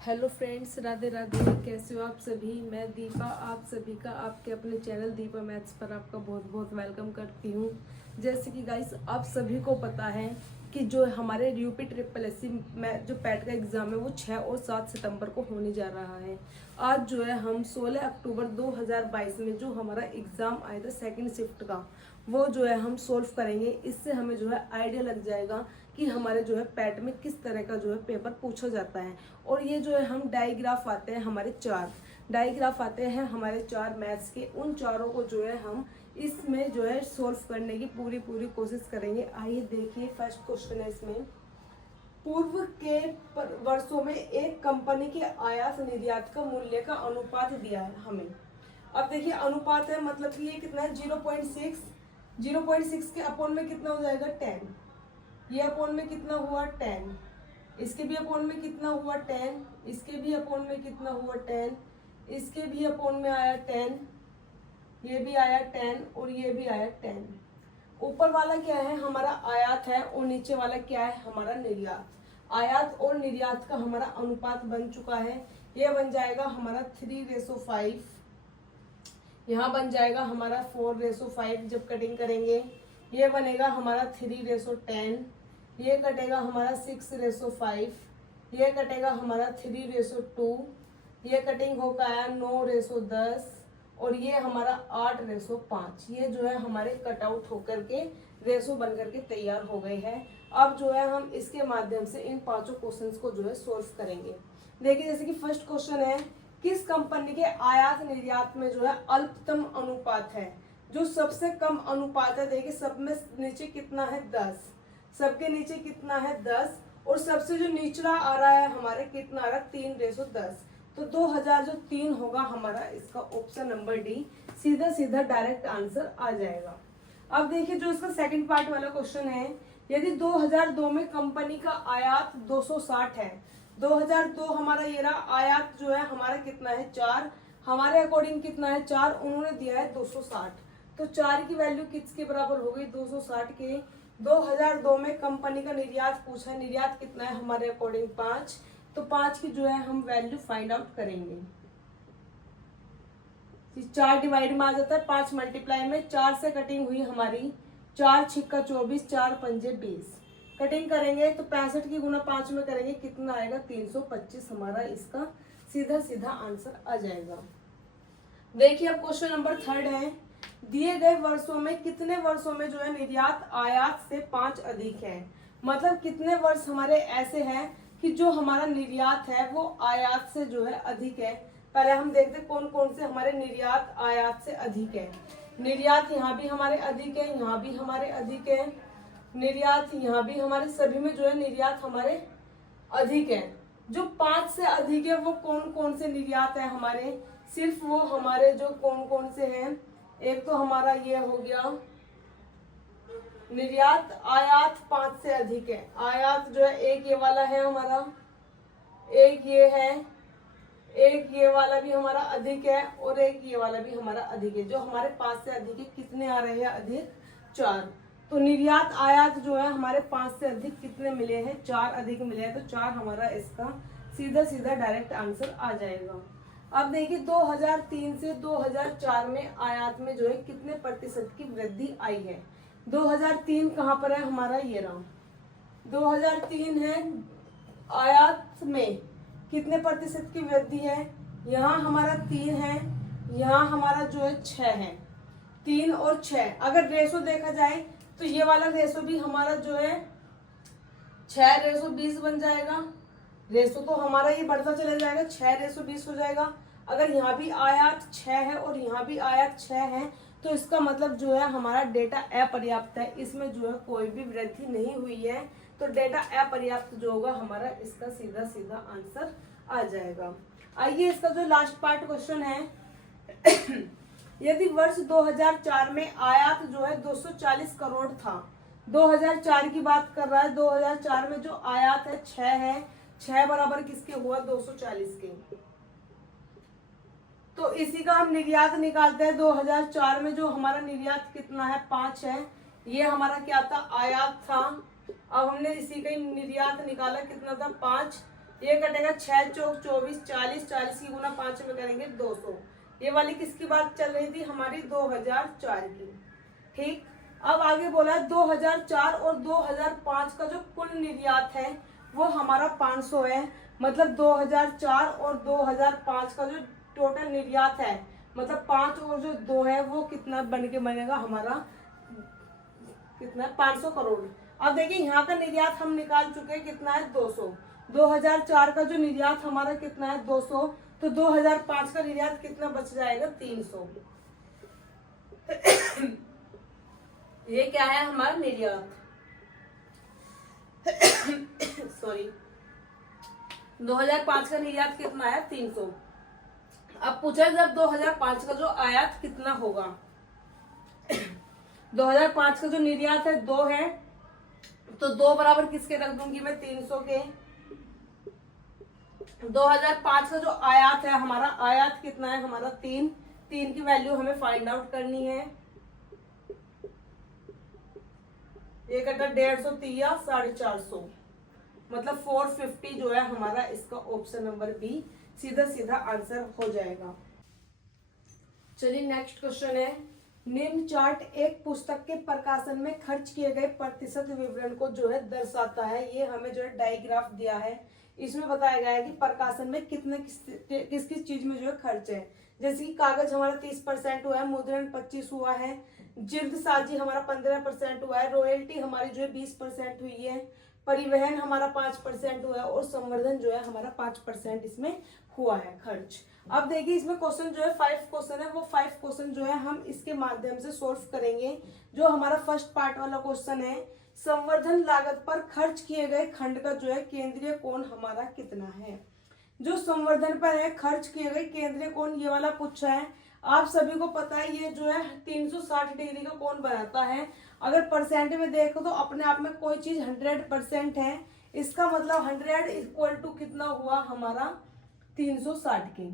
Hello friends, Radhe Radhe. कैसे हो आप सभी। मैं दीपा आप सभी का आपके अपने चैनल दीपा मैथ्स पर आपका बहुत बहुत वेलकम करती हूँ। जैसे कि गाइस आप सभी को पता है कि जो हमारे यूपी ट्रिपल एससी में जो पैट का एग्ज़ाम है वो 6 और 7 सितंबर को होने जा रहा है। आज जो है हम 16 अक्टूबर 2022 में जो हमारा एग्ज़ाम आया था सेकंड शिफ्ट का, वो जो है हम सोल्व करेंगे। इससे हमें जो है आइडिया लग जाएगा कि हमारे जो है पैट में किस तरह का जो है पेपर पूछा जाता है। और ये जो है हम डायग्राफ आते हैं हमारे 4 डायग्राफ आते हैं हमारे 4 मैथ्स के, उन चारों को जो है हम इसमें जो है सोल्व करने की पूरी कोशिश करेंगे। आइए देखिए, फर्स्ट क्वेश्चन है इसमें। पूर्व के वर्षों में एक कंपनी के आयात निर्यात का मूल्य का अनुपात दिया है हमें। अब देखिए अनुपात है, मतलब कि ये कितना है 0.6। 0.6 के अपॉन में कितना हो जाएगा 10। ये अपॉन में कितना हुआ 10। इसके भी अपॉन में कितना हुआ 10। इसके भी अपॉन में कितना हुआ 10। इसके भी अपॉन में आया 10। ये भी आया 10 और ये भी आया 10। ऊपर वाला क्या है हमारा आयात है और नीचे वाला क्या है हमारा निर्यात। आयात और निर्यात का हमारा अनुपात बन चुका है। ये बन जाएगा हमारा 3:5। यहाँ बन जाएगा हमारा 4:5 जब कटिंग करेंगे। ये बनेगा हमारा 3:10। ये कटेगा हमारा 6:5। ये कटेगा हमारा 3:2। ये कटिंग होकर आया 9:10 और ये हमारा 8:5। ये जो है हमारे कटआउट होकर के रेशो बन करके तैयार हो गए हैं। अब जो है हम इसके माध्यम से इन पांचों क्वेश्चंस को जो है सोल्व करेंगे। देखिए जैसे कि फर्स्ट क्वेश्चन है, किस कंपनी के आयात निर्यात में जो है अल्पतम अनुपात है। जो सबसे कम अनुपात है, देखिए सब में नीचे कितना है 10। सबके नीचे कितना है 10 और सबसे जो निचला आ रहा है हमारे कितना आ रहा है 3:10। तो 2000 जो 3 होगा हमारा, इसका ऑप्शन नंबर डी सीधा डायरेक्ट आंसर आ जाएगा। अब देखिए जो इसका सेकंड पार्ट वाला क्वेश्चन है, यदि 2002 में कंपनी का आयात 260 है। 2002 हमारा ये रहा, आयात जो है हमारा कितना है 4। हमारे अकॉर्डिंग कितना है 4, उन्होंने दिया है 260। तो 4 की वैल्यू किसके बराबर हो गई 260 के। 2002 में कंपनी का निर्यात पूछा है, निर्यात कितना है हमारे अकॉर्डिंग 5। तो 5 की जो है हम वैल्यू फाइंड आउट करेंगे। 4 डिवाइड में आ जाता है, 5 मल्टीप्लाई में 4 से कटिंग हुई हमारी 4 छिक्का 24, 4 पंजे 20। कटिंग करेंगे तो 65 की गुना 5 में करेंगे कितना आएगा 325। हमारा इसका सीधा आंसर आ जाएगा। देखिए अब क्वेश्चन नंबर 3 है, दिए गए वर्षों में कितने वर्षों में जो है निर्यात आयात से 5 अधिक है। मतलब कितने वर्ष हमारे ऐसे हैं कि जो हमारा निर्यात है वो आयात से जो है अधिक है। पहले हम देखते कौन कौन से हमारे निर्यात आयात से अधिक है। निर्यात यहाँ भी हमारे अधिक है, यहाँ भी हमारे अधिक है, निर्यात यहाँ भी हमारे, सभी में जो है निर्यात हमारे अधिक है। जो 5 से अधिक है वो कौन कौन से निर्यात है हमारे, सिर्फ वो हमारे जो कौन कौन से हैं। एक तो हमारा ये हो गया निर्यात आयात 5 से अधिक है। आयात जो है एक ये वाला है हमारा, एक ये है, एक ये वाला भी हमारा अधिक है और एक ये वाला भी हमारा अधिक है। जो हमारे 5 से अधिक है कितने आ रहे हैं अधिक 4। तो निर्यात आयात जो है हमारे 5 से अधिक कितने मिले हैं 4 अधिक मिले हैं। तो 4 हमारा इसका सीधा डायरेक्ट आंसर आ जाएगा। अब देखिए 2003 से 2004 में आयात में जो है कितने प्रतिशत की वृद्धि आई है। 2003 कहाँ पर है हमारा, ये रहा 2003 है। आयात में कितने प्रतिशत की वृद्धि है, यहाँ हमारा 3 है, यहाँ हमारा जो है 6 है। 3 और 6 अगर रेशो देखा जाए तो ये वाला रेशो भी हमारा जो है 6:20 बन जाएगा। रेशो तो हमारा ये बढ़ता चला जाएगा, 6:20 हो जाएगा। अगर यहाँ भी आयात 6 है और यहाँ भी आयात 6 है तो इसका मतलब जो है हमारा डेटा अपर्याप्त है, इसमें जो है कोई भी वृद्धि नहीं हुई है। तो डेटा अपर्याप्त जो होगा हमारा इसका सीधा आंसर आ जाएगा। आइए इसका जो लास्ट पार्ट क्वेश्चन है यदि वर्ष 2004 में आयात जो है 240 करोड़ था। 2004 की बात कर रहा है, 2004 में जो आयात है 6 है, 6 बराबर किसके हुआ 240 के। तो इसी का हम निर्यात निकालते हैं। 2004 में जो हमारा निर्यात कितना है 5 है, ये हमारा क्या था आयात था। अब हमने इसी का निर्यात निकाला कितना था 5। ये कटेगा 6 चौक 24, 40, 40 की गुना 5 में करेंगे 200। ये वाली किसकी बात चल रही थी, हमारी 2004 की। ठीक, अब आगे बोला है 2004 और 2005 का जो कुल निर्यात है वो हमारा 500 है। मतलब 2004 और 2005 का जो टोटल निर्यात है, मतलब 5 और जो 2 है वो कितना बन के बनेगा हमारा, कितना है 500 करोड़। अब देखिए यहाँ का निर्यात हम निकाल चुके हैं, कितना है 200। 2004 का जो निर्यात हमारा कितना है 200, तो 2005 का निर्यात कितना बच जाएगा 300। ये क्या है हमारा निर्यात, सॉरी 2005 का निर्यात कितना है 300। अब पूछा जब 2005 का जो आयात कितना होगा, 2005 का जो निर्यात है 2 है, तो 2 बराबर किसके रख दूंगी मैं 300 के। 2005 का जो आयात है हमारा, आयात कितना है हमारा 3 की वैल्यू हमें फाइंड आउट करनी है। ये कटा 150 3 450, मतलब 450 जो है हमारा इसका ऑप्शन नंबर बी सीधा सीधा आंसर हो जाएगा। चलिए नेक्स्ट क्वेश्चन है, निम्न चार्ट एक पुस्तक के प्रकाशन में खर्च किए गए प्रतिशत विवरण को जो है दर्शाता है। ये हमें जो है डायग्राफ दिया है, इसमें बताया गया है कि प्रकाशन में कितने किस किस चीज में जो है खर्च है। जैसे कि कागज हमारा 30% हुआ है, मुद्रण 25 हुआ है, जिल्दसाजी हमारा 15% हुआ है, रॉयल्टी हमारी जो है 20% हुई है, परिवहन हमारा 5% हुआ है और संवर्धन जो है हमारा 5% इसमें हुआ है खर्च। अब देखिए इसमें क्वेश्चन जो है 5 क्वेश्चन है, वो 5 क्वेश्चन जो है हम इसके माध्यम से सोल्व करेंगे। जो हमारा फर्स्ट पार्ट वाला क्वेश्चन है, संवर्धन लागत पर खर्च किए गए खंड का जो है केंद्रीय कोण हमारा कितना है। जो संवर्धन पर है खर्च किए गए केंद्रीय कोण, ये वाला पूछा है। आप सभी को पता है ये जो है 360 डिग्री का कोण बनाता है। अगर परसेंट में देखो तो अपने आप में कोई चीज 100% है, इसका मतलब 100 इक्वल टू कितना हुआ हमारा 360 के।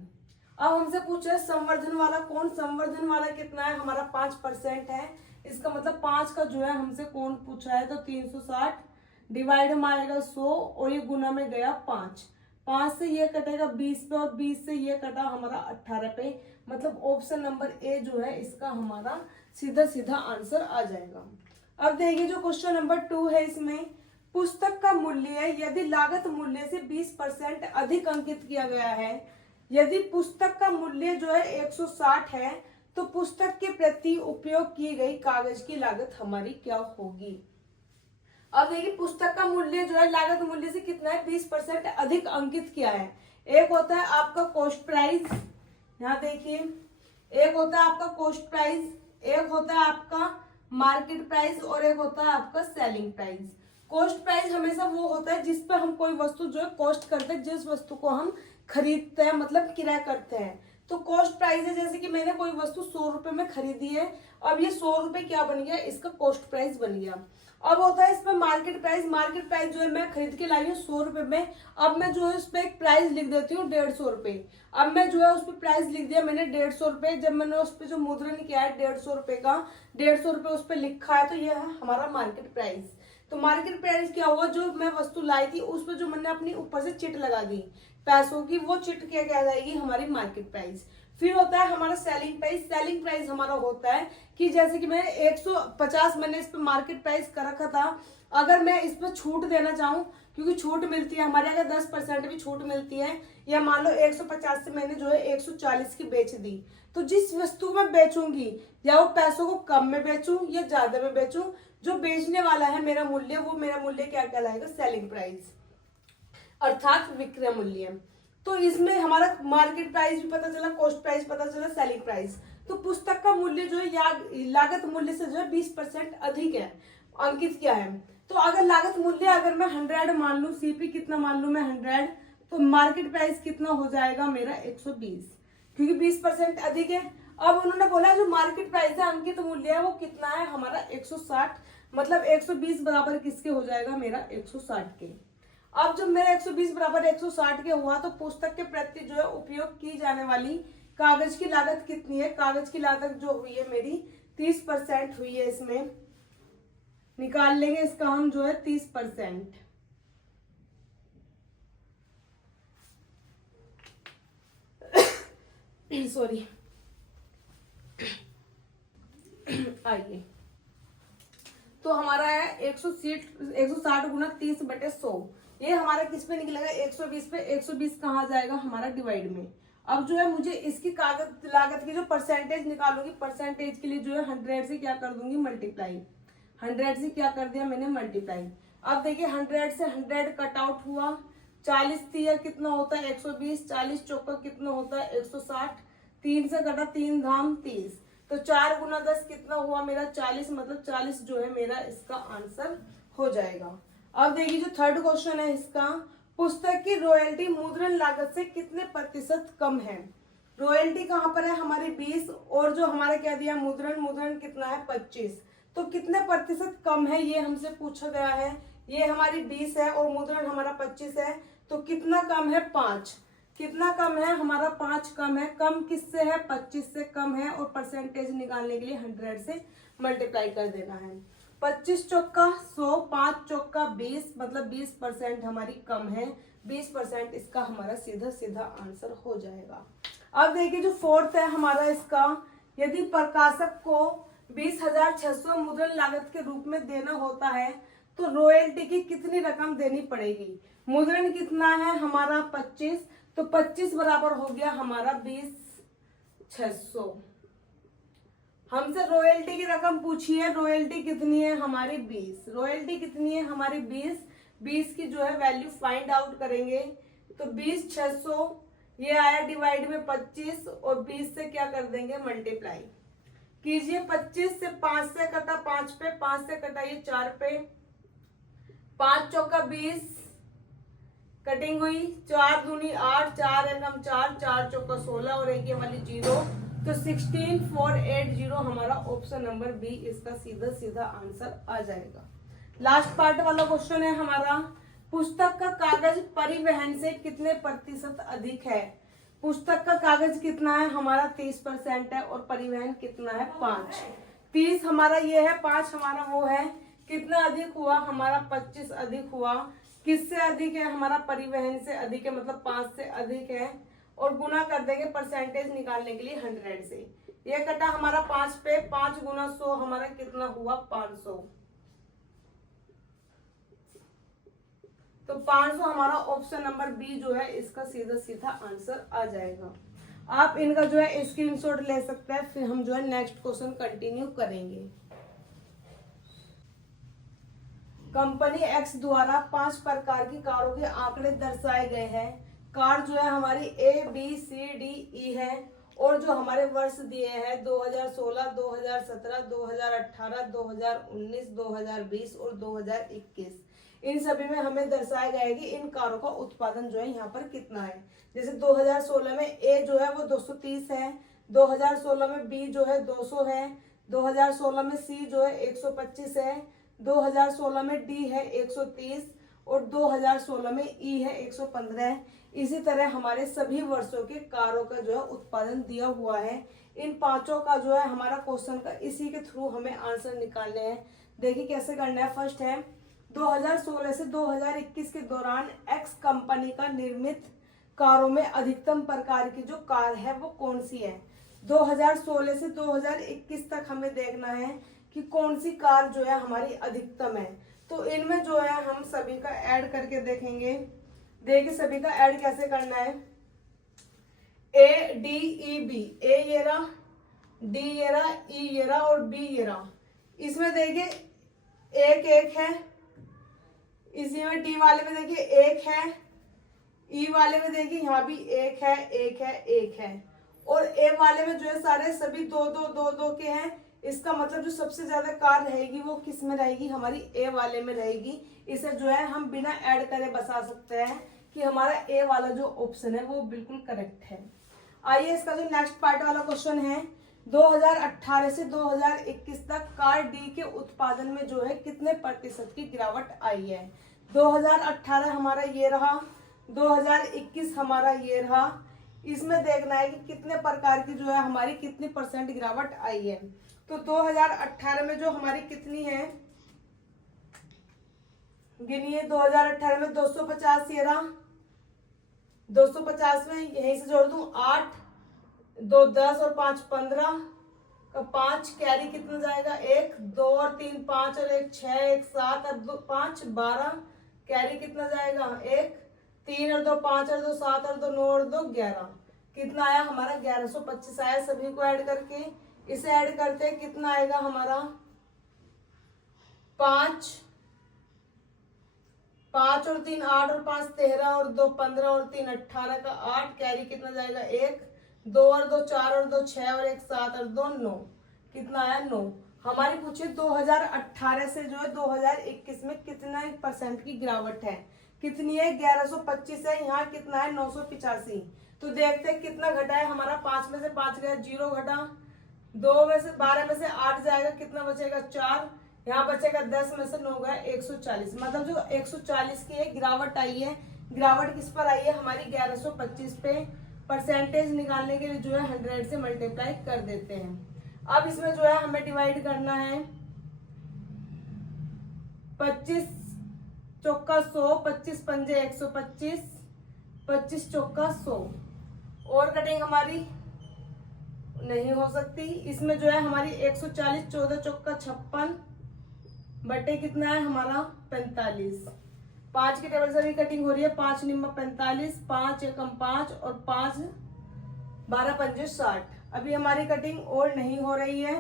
अब हमसे पूछा है संवर्धन वाला कोण, संवर्धन वाला कितना है हमारा 5% है, इसका मतलब 5 का जो है हमसे कोण पूछा है, तो 360 डिवाइड में आएगा 100 और ये गुना में गया 5 से ये कटेगा 20 पे और 20 से ये कटा हमारा 18 पे। मतलब ऑप्शन नंबर ए जो है इसका हमारा सीधा सीधा आंसर आ जाएगा। अब देखिए जो क्वेश्चन नंबर 2 है, इसमें पुस्तक का मूल्य यदि लागत मूल्य से 20% अधिक अंकित किया गया है, यदि पुस्तक का मूल्य जो है 160 है, तो पुस्तक के प्रति उपयोग की गई कागज की लागत हमारी क्या होगी। अब देखिए पुस्तक का मूल्य जो है लागत मूल्य से कितना है 20% अधिक अंकित किया है। एक होता है आपका कॉस्ट प्राइस, यहाँ देखिए एक होता है आपका कॉस्ट प्राइस, एक होता है आपका मार्केट प्राइस और एक होता है आपका सेलिंग प्राइस। कॉस्ट प्राइस हमेशा वो होता है जिस पर हम कोई वस्तु जो है कॉस्ट करते हैं, जिस वस्तु को हम खरीदते हैं मतलब किराया करते हैं, तो कॉस्ट प्राइस है। जैसे कि मैंने कोई वस्तु 100 रुपए में खरीदी है, अब ये 100 रुपए क्या बन गया, इसका कॉस्ट प्राइस बन गया। अब होता है इसमें मार्केट प्राइस, मार्केट प्राइस जो है मैं खरीद के लाई हूँ 100 रुपए में, अब मैं जो है उस पर एक प्राइस लिख देती हूँ 150 रुपए। अब मैं जो है उस पर प्राइस लिख दिया मैंने 150 रुपए, जब मैंने उस पर जो मुद्रण किया है 150 रुपए का, 150 रुपए उस पर लिखा है, तो यह है हमारा मार्केट प्राइस। तो मार्केट प्राइस क्या हुआ, जो मैं वस्तु लाई थी उस पर जो मैंने अपनी ऊपर से चिट लगा दी पैसों की, वो चिट क्या जाएगी हमारी मार्केट प्राइस। फिर होता है हमारा सेलिंग प्राइस। सेलिंग प्राइस हमारा होता है कि जैसे कि मैंने 150 मैंने इस पे मार्केट प्राइस कर रखा था, अगर मैं इस पे छूट देना चाहूँ, क्योंकि छूट मिलती है हमारे, अगर 10% भी छूट मिलती है, या मान लो 150 से मैंने जो है 140 की बेच दी, तो जिस वस्तु में बेचूंगी या वो पैसों को कम में बेचूं या ज्यादा में बेचूं, जो बेचने वाला है मेरा मूल्य, वो मेरा मूल्य क्या कहलाएगा, सेलिंग प्राइस अर्थात विक्रय मूल्य। तो इसमें हमारा मार्केट प्राइस भी पता चला, कॉस्ट प्राइस पता चला, सेलिंग प्राइस। तो पुस्तक का मूल्य जो है लागत मूल्य से जो है 20% अधिक है, अंकित किया है। तो अगर लागत मूल्य अगर मैं 100 मान लू, सीपी कितना मान लू मैं 100, तो मार्केट प्राइस कितना हो जाएगा मेरा 120, क्योंकि 20% अधिक है। अब उन्होंने बोला जो मार्केट प्राइस है अंकित मूल्य है वो कितना है हमारा 160, मतलब 120 बराबर किसके हो जाएगा मेरा 160 के। अब जब मेरा 120 बराबर 160 के हुआ, तो पुस्तक के प्रति जो है उपयोग की जाने वाली कागज की लागत कितनी है, कागज की लागत जो हुई है मेरी 30% हुई है, इसमें निकाल लेंगे इसका हम जो है 30%। सॉरी आइए, तो हमारा है 160 गुना 30/100। ये हमारा किस पे निकलेगा, 120 पे। 120 कहाँ जाएगा हमारा डिवाइड में। अब जो है मुझे इसकी लागत की जो परसेंटेज निकालूंगी, परसेंटेज के लिए जो है 100 से क्या कर दूंगी, मल्टीप्लाई। 100 से क्या कर दिया मैंने, मल्टीप्लाई। अब देखिए 100 से 100 कट आउट हुआ, 40 तिया कितना होता है 120, 40 चौका कितना होता है 160, 3 से कटा 3 धाम 30, तो 4 गुना 10 कितना हुआ मेरा 40, मतलब 40 जो है मेरा इसका आंसर हो जाएगा। अब देखिए जो थर्ड क्वेश्चन है इसका, पुस्तक की रॉयल्टी मुद्रण लागत से कितने प्रतिशत कम है। रॉयल्टी कहाँ पर है हमारी 20, और जो हमारा क्या दिया मुद्रण कितना है 25, तो कितने प्रतिशत कम है ये हमसे पूछा गया है। ये हमारी 20 है और मुद्रण हमारा 25 है, तो कितना कम है 5। कितना कम है हमारा 5 कम है। कम किससे है, 25 से कम है, और परसेंटेज निकालने के लिए 100 से मल्टीप्लाई कर देना है। 25 चौका 100, 5 चौका 20, मतलब 20% हमारी कम है। 20% इसका हमारा सीधा सीधा आंसर हो जाएगा। अब देखिए जो फोर्थ है हमारा इसका, यदि प्रकाशक को 20,600 मुद्रण लागत के रूप में देना होता है तो रॉयल्टी की कितनी रकम देनी पड़ेगी। मुद्रण कितना है हमारा 25, तो 25 बराबर हो गया हमारा 20,600। हमसे रॉयल्टी की रकम पूछी है, रॉयल्टी कितनी है हमारी 20, रॉयल्टी कितनी है हमारी 20, 20 की जो है वैल्यू फाइंड आउट करेंगे, तो 20,600 ये आया डिवाइड में 25, और 20 से क्या कर देंगे मल्टीप्लाई कीजिए। 25 से 5 से कटा 5 पे, 5 से कटा ये 4 पे, 5 चौका 20, कटिंग हुई, 4 दूनी 8, 4 एकम 4, 4 चौका 16, और एक ये वाली 0, तो 16480 हमारा ऑप्शन नंबर बी इसका सीधा सीधा आंसर आ जाएगा। लास्ट पार्ट वाला क्वेश्चन है हमारा, पुस्तक का कागज परिवहन से कितने प्रतिशत अधिक है। पुस्तक का कागज कितना है हमारा 30% है, और परिवहन कितना है 5। 30 हमारा ये है, 5 हमारा वो है, कितना अधिक हुआ हमारा 25 अधिक हुआ। किससे अधिक है हमारा, परिवहन से अधिक है, मतलब 5 से अधिक है, और गुना कर देंगे परसेंटेज निकालने के लिए 100 से। ये कटा हमारा 5 पे, 5 गुना 100 हमारा कितना हुआ 500, तो 500 हमारा ऑप्शन नंबर बी जो है इसका सीधा सीधा आंसर आ जाएगा। आप इनका जो है स्क्रीनशॉट ले सकते हैं, फिर हम जो है नेक्स्ट क्वेश्चन कंटिन्यू करेंगे। कंपनी एक्स द्वारा 5 प्रकार की कारों के आंकड़े दर्शाए गए हैं। कार जो है हमारी ABCDE है, और जो हमारे वर्ष दिए हैं 2016, 2017, 2018, 2019, 2020 और 2021, इन सभी में हमें दर्शाया गया है कि इन कारों का उत्पादन जो है यहाँ पर कितना है। जैसे 2016 में ए जो है वो 230 है, 2016 में बी जो है 200 है, 2016 में सी जो है 125 है, 2016 में डी है 130, और 2016 में ई है 115। इसी तरह हमारे सभी वर्षों के कारों का जो है उत्पादन दिया हुआ है। इन पांचों का जो है हमारा क्वेश्चन का इसी के थ्रू हमें आंसर निकालने हैं। देखिए कैसे करना है। फर्स्ट है 2016 से 2021 के दौरान एक्स कंपनी का निर्मित कारों में अधिकतम प्रकार की जो कार है वो कौन सी है। 2016 से 2021 तक हमें देखना है कि कौन सी कार जो है हमारी अधिकतम है। तो इनमें जो है हम सभी का ऐड करके देखेंगे। देखिए सभी का ऐड कैसे करना है। ADEB, ए ये रहा, डी ये रहा, ई ये रहा और बी ये रहा। इसमें देखिए एक एक है, इसी में डी वाले में देखिए एक है, ई वाले में देखिए यहाँ भी एक है, एक है, एक है, और ए वाले में जो है सारे सभी दो दो दो दो के हैं। इसका मतलब जो सबसे ज्यादा कार रहेगी वो किस में रहेगी, हमारी ए वाले में रहेगी। इसे जो है हम बिना ऐड करे बता सकते हैं कि हमारा ए वाला जो ऑप्शन है वो बिल्कुल करेक्ट है। आइए इसका जो नेक्स्ट पार्ट वाला क्वेश्चन है, 2018 से 2021 तक कार डी के उत्पादन में जो है कितने प्रतिशत की गिरावट आई है। 2018 हमारा ये रहा, 2021 हमारा ये रहा। इसमें देखना है कि कितने प्रकार की जो है हमारी कितनी परसेंट गिरावट आई है। तो 2018 में जो हमारी कितनी है गिनिए। 2018 में 250 ये रहा, 250 में यहीं से जोड़ दूं 8, दो 10 और 5 15 का 5 कैरी कितना जाएगा 1, 2 और 3 5 और 1 6, 1 7 और 2 5 12 कैरी कितना जाएगा 1, 3 और 2 5 और 2 7 और 2 9 और 2 11 कितना आया हमारा 1125 आया। सभी को ऐड करके इसे ऐड करते हैं कितना आएगा हमारा 5 5 और 3 8 और 5 13 और 2 15 और 3 18 का 8 कैरी कितना जाएगा 1, 2 और 2 4 और 2 6 और 1 7 और 2 9 कितना आया 9। हमारी पूछे 2018 से जो है 2021 में कितना % की गिरावट है, कितनी है 1125 है, यहाँ कितना है 985। तो देखते हैं कितना घटा है हमारा। 5 में से 5 गया 0 घटा, 2 में से 12 में से 8 जाएगा कितना बचेगा 4, यहाँ बचेगा 10 में से 9 गया 140। मतलब जो 140 की है गिरावट आई है। गिरावट किस पर आई है हमारी 1125 पे। परसेंटेज निकालने के लिए जो है 100 से मल्टीप्लाई कर देते हैं। अब इसमें जो है हमें डिवाइड करना है 25 चौका 100, 25 पंजे 125, 25 चौका 100। और कटिंग हमारी नहीं हो सकती। इसमें जो है हमारी 140 14 चौका 56 बटे कितना है हमारा 45। 5 के टेबल से भी कटिंग हो रही है। 5 निम्मा 45, 5 एकम 5 और 5 12 पंजे 60। अभी हमारी कटिंग और नहीं हो रही है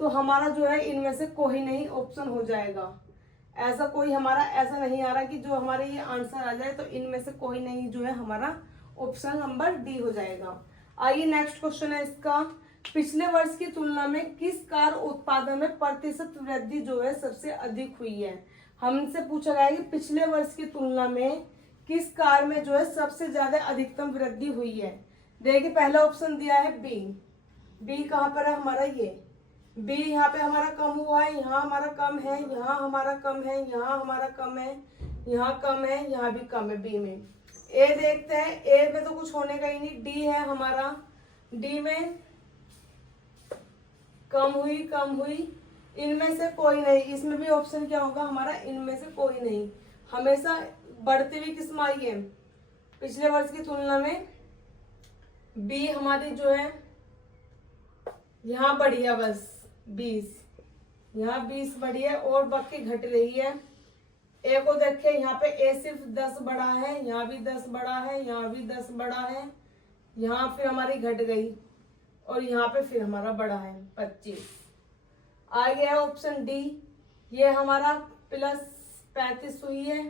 तो हमारा जो है इनमें से कोई नहीं ऑप्शन हो जाएगा। ऐसा कोई हमारा ऐसा नहीं आ रहा कि जो हमारे ये आंसर आ जाए, तो इनमें से कोई नहीं जो है हमारा ऑप्शन नंबर डी हो जाएगा। आइए नेक्स्ट क्वेश्चन है इसका। पिछले वर्ष की तुलना में किस कार उत्पादन में प्रतिशत वृद्धि जो है सबसे अधिक हुई है। हमसे पूछा गया है कि पिछले वर्ष की तुलना में किस कार में जो है सबसे ज्यादा अधिकतम वृद्धि हुई है। देखिए पहला ऑप्शन दिया है बी। बी कहाँ पर है हमारा ये बी, यहाँ पे हमारा कम हुआ है, यहाँ हमारा कम है, यहाँ हमारा कम है, यहाँ हमारा कम है, यहाँ कम है, यहाँ भी कम है बी में। ए देखते हैं, ए में तो कुछ होने का ही नहीं। डी है हमारा, डी में कम हुई कम हुई, इनमें से कोई नहीं। इसमें भी ऑप्शन क्या होगा हमारा इनमें से कोई नहीं। हमेशा बढ़ती हुई किस्म आई है पिछले वर्ष की तुलना में। बी हमारी जो है यहाँ बढ़ी है बस 20, यहाँ 20 बढ़ी है और बाकी घट रही है। ए को देखिए यहाँ पे ए सिर्फ 10 बढ़ा है, यहाँ भी 10 बढ़ा है, यहाँ भी 10 बढ़ा है, यहाँ फिर हमारी घट गई और यहाँ पे फिर हमारा बढ़ा है 25। आ गया ऑप्शन डी, ये हमारा प्लस 35 हुई है,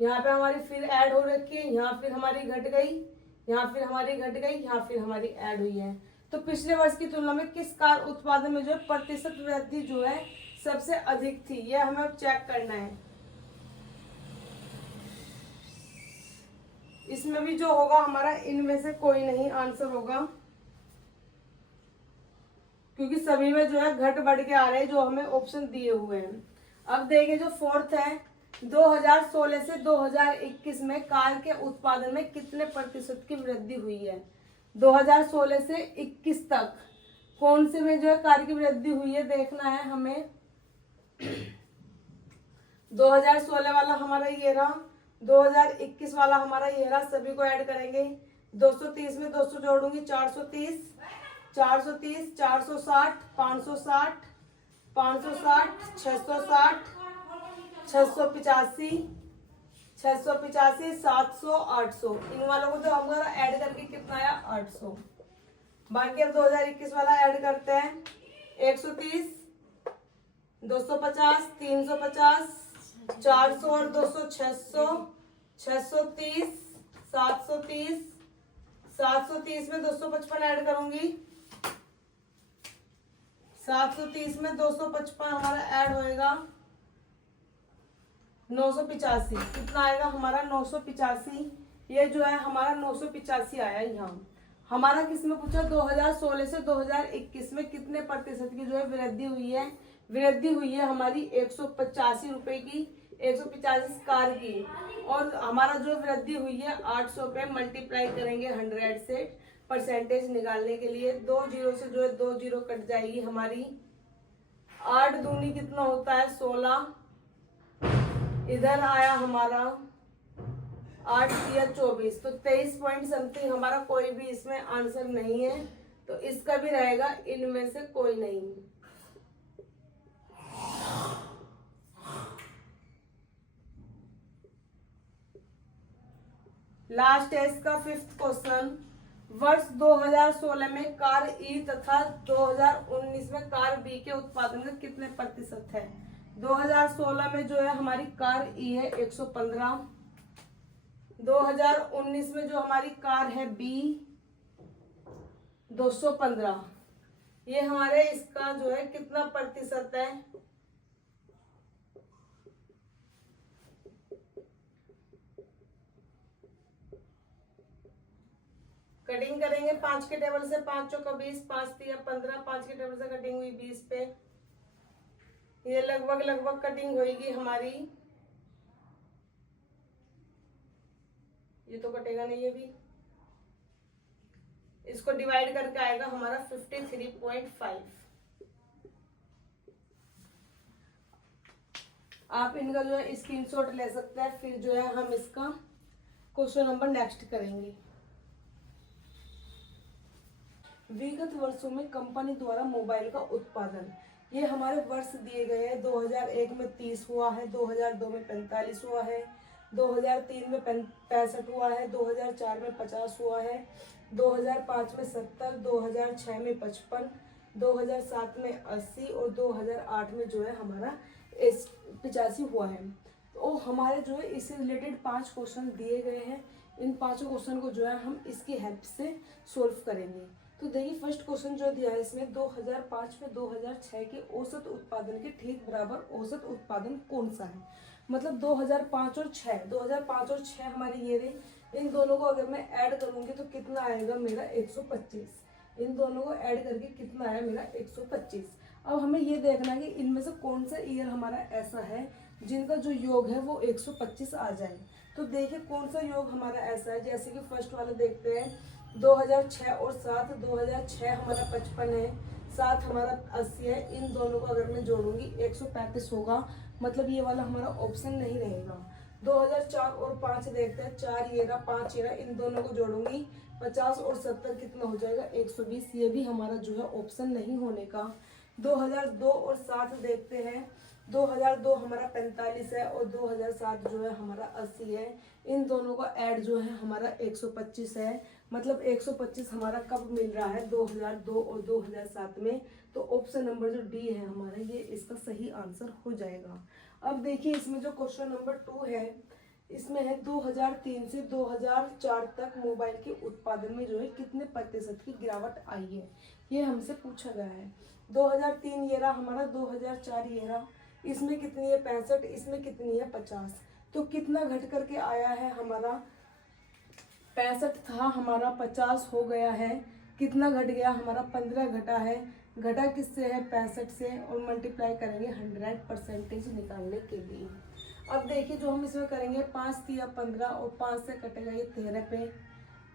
यहाँ पे हमारी फिर ऐड हो रखी है, यहाँ फिर हमारी घट गई, यहाँ फिर हमारी घट गई, यहाँ फिर हमारी ऐड हुई है। तो पिछले वर्ष की तुलना में किस कार उत्पादन में जो है प्रतिशत वृद्धि जो है सबसे अधिक थी, यह हमें अब चेक करना है। इसमें भी जो होगा हमारा इनमें से कोई नहीं आंसर होगा, क्योंकि सभी में जो है घट बढ़ के आ रहे हैं जो हमें ऑप्शन दिए हुए हैं। अब देखिए जो फोर्थ है, 2016 से 2021 में कार के उत्पादन में कितने प्रतिशत की वृद्धि हुई है। 2016 से 21 तक कौन से में जो है कार की वृद्धि हुई है देखना है हमें। 2016 वाला हमारा ये रहा, 2021 वाला हमारा ये रहा। सभी को ऐड करेंगे, 230 में 200 जोड़ूंगी 430, 430, 460, 560, 560, 660, 685, 685, 700, 800। इन वालों को जो हमारा ऐड करके कितना आया 800। बाकी अब 2021 वाला ऐड करते हैं, 130, 250, 350, 400 और 200 600, 630, 730, 730 में 255 ऐड करूंगी, 730 में 255 हमारा ऐड होएगा 985। कितना आएगा हमारा 985। ये जो है हमारा 985 आया यहाँ। हमारा किसमें पूछा 2016 से 2021 में कितने प्रतिशत की जो है वृद्धि हुई है। वृद्धि हुई है हमारी 185 रुपए की, 185 कार की, और हमारा जो वृद्धि हुई है 800 पे। मल्टीप्लाई करेंगे 100 से परसेंटेज निकालने के लिए। 2 जीरो से जो है 2 जीरो कट जाएगी हमारी। 8 दूनी कितना होता है 16, इधर आया हमारा 8 या 24, तो 23 पॉइंट समथिंग हमारा कोई भी इसमें आंसर नहीं है, तो इसका भी रहेगा इनमें से कोई नहीं। लास्ट है इसका 5th क्वेश्चन। वर्ष 2016 में कार ई तथा 2019 में कार बी के उत्पादन का कितने प्रतिशत है? 2016 में जो है हमारी कार ई है 115, 2019 में जो हमारी कार है बी 215। ये हमारे इसका जो है कितना प्रतिशत है? कटिंग करेंगे 5 के टेबल से, 5 चौका 20, 5 तिया 15, 5 के टेबल से कटिंग हुई 20 पे। ये लगभग कटिंग होगी हमारी, ये तो कटेगा नहीं, ये भी इसको डिवाइड करके आएगा हमारा 53.5। आप इनका जो है स्क्रीनशॉट ले सकते हैं, फिर जो है हम इसका क्वेश्चन नंबर नेक्स्ट करेंगे। विगत वर्षों में कंपनी द्वारा मोबाइल का उत्पादन, ये हमारे वर्ष दिए गए हैं। 2001 में 30 हुआ है, 2002 में 45 हुआ है, 2003 में 65 हुआ है, 2004 में 50 हुआ है, 2005 में 70, 2006 में 55, 2007 में 80 और 2008 में जो है हमारा 85 हुआ है। तो हमारे जो है इससे रिलेटेड 5 क्वेश्चन दिए गए हैं। इन 5 क्वेश्चन को जो है हम इसकी हेल्प से सोल्व करेंगे। तो देखिए फर्स्ट क्वेश्चन जो दिया है इसमें 2005 में 2006 के औसत उत्पादन के ठीक बराबर औसत उत्पादन कौन सा है? मतलब 2005 और 6, 2005 और 6 हमारे ये रहे। इन दोनों को अगर मैं ऐड करूंगी तो कितना आएगा मेरा 125। इन दोनों को ऐड करके कितना आया मेरा 125। अब हमें ये देखना है कि इनमें से कौन सा ईयर हमारा ऐसा है जिनका जो योग है वो 125 आ जाए। तो देखिए कौन सा योग हमारा ऐसा है, जैसे कि फर्स्ट वाला देखते हैं 2006 और 7, 2006 हमारा 55 है, 7 हमारा 80 है। इन दोनों को अगर मैं जोड़ूंगी 135 होगा, मतलब ये वाला हमारा ऑप्शन नहीं रहेगा। 2004 और 5 देखते हैं, 4 ये रहा 5 ये रहा, इन दोनों को जोड़ूंगी 50 और 70 कितना हो जाएगा 120, ये भी हमारा जो है ऑप्शन नहीं होने का। 2002 और 7 देखते हैं, 2002 हमारा 45 है और 2007 जो है हमारा 80 है। इन दोनों का ऐड जो है हमारा 125 है, मतलब 125 हमारा कब मिल रहा है 2002 और 2007 में। तो ऑप्शन नंबर जो डी है हमारा ये इसका सही आंसर हो जाएगा। अब देखिए इसमें जो क्वेश्चन नंबर 2 है इसमें है 2003 से 2004 तक मोबाइल के उत्पादन में जो है कितने प्रतिशत की गिरावट आई है, ये हमसे पूछा गया है। 2003 ये रहा हमारा, 2004 ये रहा, इसमें कितनी है 65, इसमें कितनी है 50। तो कितना घट करके आया है हमारा, 65 था हमारा 50 हो गया है, कितना घट गया हमारा 15 घटा है। घटा किससे है 65 से, और मल्टीप्लाई करेंगे 100% निकालने के लिए। अब देखिए जो हम इसमें करेंगे 5 तिया 15 और 5 से कटेगा ये 13 पे,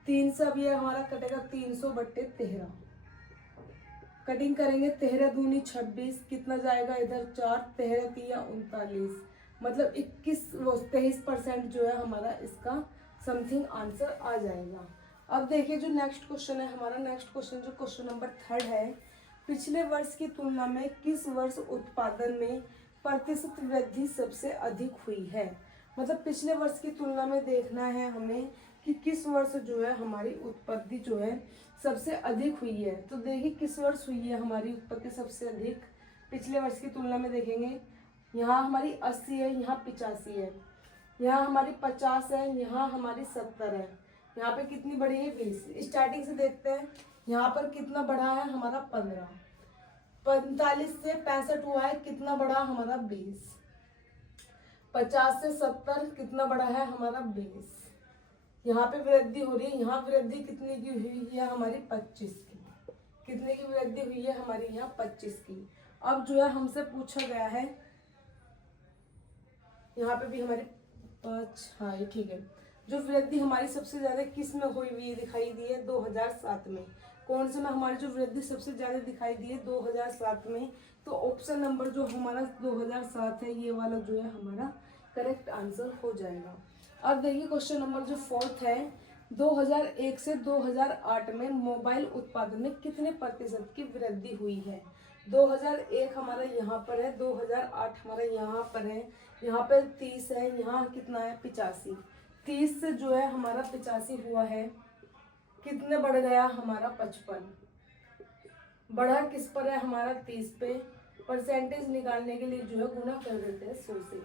3 से अब ये हमारा कटेगा 300/13। कटिंग करेंगे 13 दूनी 26, कितना जाएगा इधर 4, 13 तिया 39, मतलब 23% जो है हमारा इसका समथिंग आंसर आ जाएगा। अब देखिए जो नेक्स्ट क्वेश्चन है हमारा, नेक्स्ट क्वेश्चन जो क्वेश्चन नंबर 3 है, पिछले वर्ष की तुलना में किस वर्ष उत्पादन में प्रतिशत वृद्धि सबसे अधिक हुई है? मतलब पिछले वर्ष की तुलना में देखना है हमें कि किस वर्ष जो है हमारी उत्पत्ति जो है सबसे अधिक हुई है। तो देखिए किस वर्ष हुई है हमारी उत्पत्ति सबसे अधिक, पिछले वर्ष की तुलना में देखेंगे, यहाँ हमारी 80 है, यहाँ 85 है, यहाँ हमारी 50 है, यहाँ हमारी 70 है, यहाँ पे कितनी बढ़ी है 20। स्टार्टिंग से देखते हैं, यहाँ पर कितना बढ़ा है हमारा 15, 45 से 65 हुआ है, कितना बढ़ा हमारा 20, 50 से 70 कितना बढ़ा है हमारा 20, यहाँ पे वृद्धि हो रही है, यहाँ वृद्धि कितने की हुई है हमारी 25 की, कितने की वृद्धि हुई है हमारी यहाँ 25 की। अब जो है हमसे पूछा गया है, यहाँ पे भी हमारी 5, हाँ ये ठीक है, जो वृद्धि हमारी सबसे ज्यादा किस में हुई हुई दिखाई दी है 2007 में। कौन से में हमारी जो वृद्धि सबसे ज्यादा दिखाई दी है 2007 में। तो ऑप्शन नंबर जो हमारा 2007 है ये वाला जो है हमारा करेक्ट आंसर हो जाएगा। अब देखिए क्वेश्चन नंबर जो 4 है, 2001 से 2008 में मोबाइल उत्पादन में कितने प्रतिशत की वृद्धि हुई है। 2001 हमारा यहाँ पर है, 2008 हमारा यहाँ पर है, यहाँ पर 30 है, यहाँ कितना है 85। 30 से जो है हमारा 85 हुआ है, कितने बढ़ गया हमारा 55। बढ़ा किस पर है हमारा 30 पे। परसेंटेज निकालने के लिए जो है गुना कर देते हैं 100 से।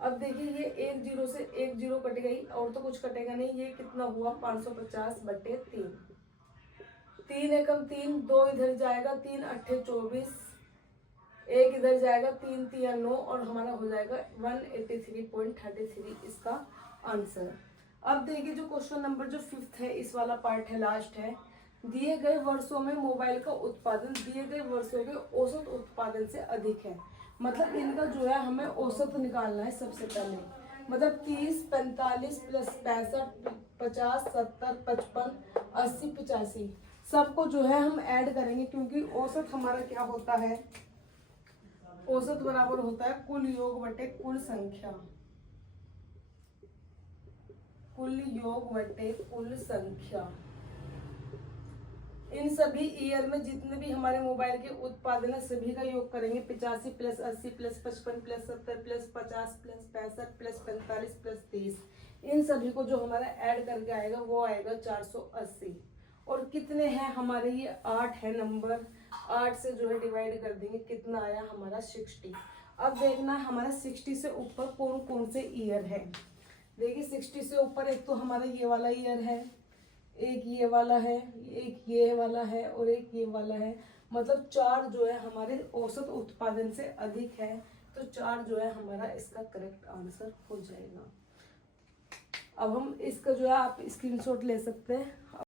अब देखिए ये 1 0 से 1 0 कट गई और तो कुछ कटेगा नहीं, ये कितना हुआ 550/3। 3 एकम 3, 2 इधर जाएगा, 3 अट्ठे 24, 1 इधर जाएगा, 3 3 9 और हमारा हो जाएगा 183.33 इसका आंसर। अब देखिए जो क्वेश्चन नंबर जो 5 है, इस वाला पार्ट है, लास्ट है। दिए गए वर्षों में मोबाइल का उत्पादन दिए गए वर्षों के औसत उत्पादन से अधिक है। मतलब इनका जो है हमें औसत निकालना है सबसे पहले। मतलब 30, 45 प्लस 65, 50, 70, 55, 80, 85 सबको जो है हम ऐड करेंगे, क्योंकि औसत हमारा क्या होता है, औसत बराबर होता है कुल योग बटे कुल संख्या। कुल योग बटे कुल संख्या। इन सभी ईयर में जितने भी हमारे मोबाइल के उत्पादन है सभी का योग करेंगे। 85 plus 80 plus 55 plus 70 plus 50 plus 65 plus 45 plus 30, इन सभी को जो हमारा ऐड करके आएगा वो आएगा 480। और कितने हैं हमारे, ये 8 है नंबर, 8 से जो है डिवाइड कर देंगे, कितना आया हमारा 60। अब देखना हमारा 60 से ऊपर कौन कौन से ईयर है। देखिए 60 से ऊपर एक तो हमारा ये वाला ईयर है, एक ये वाला है, एक ये वाला है और एक ये वाला है। मतलब 4 जो है हमारे औसत उत्पादन से अधिक है, तो 4 जो है हमारा इसका करेक्ट आंसर हो जाएगा। अब हम इसका जो है आप स्क्रीनशॉट ले सकते हैं।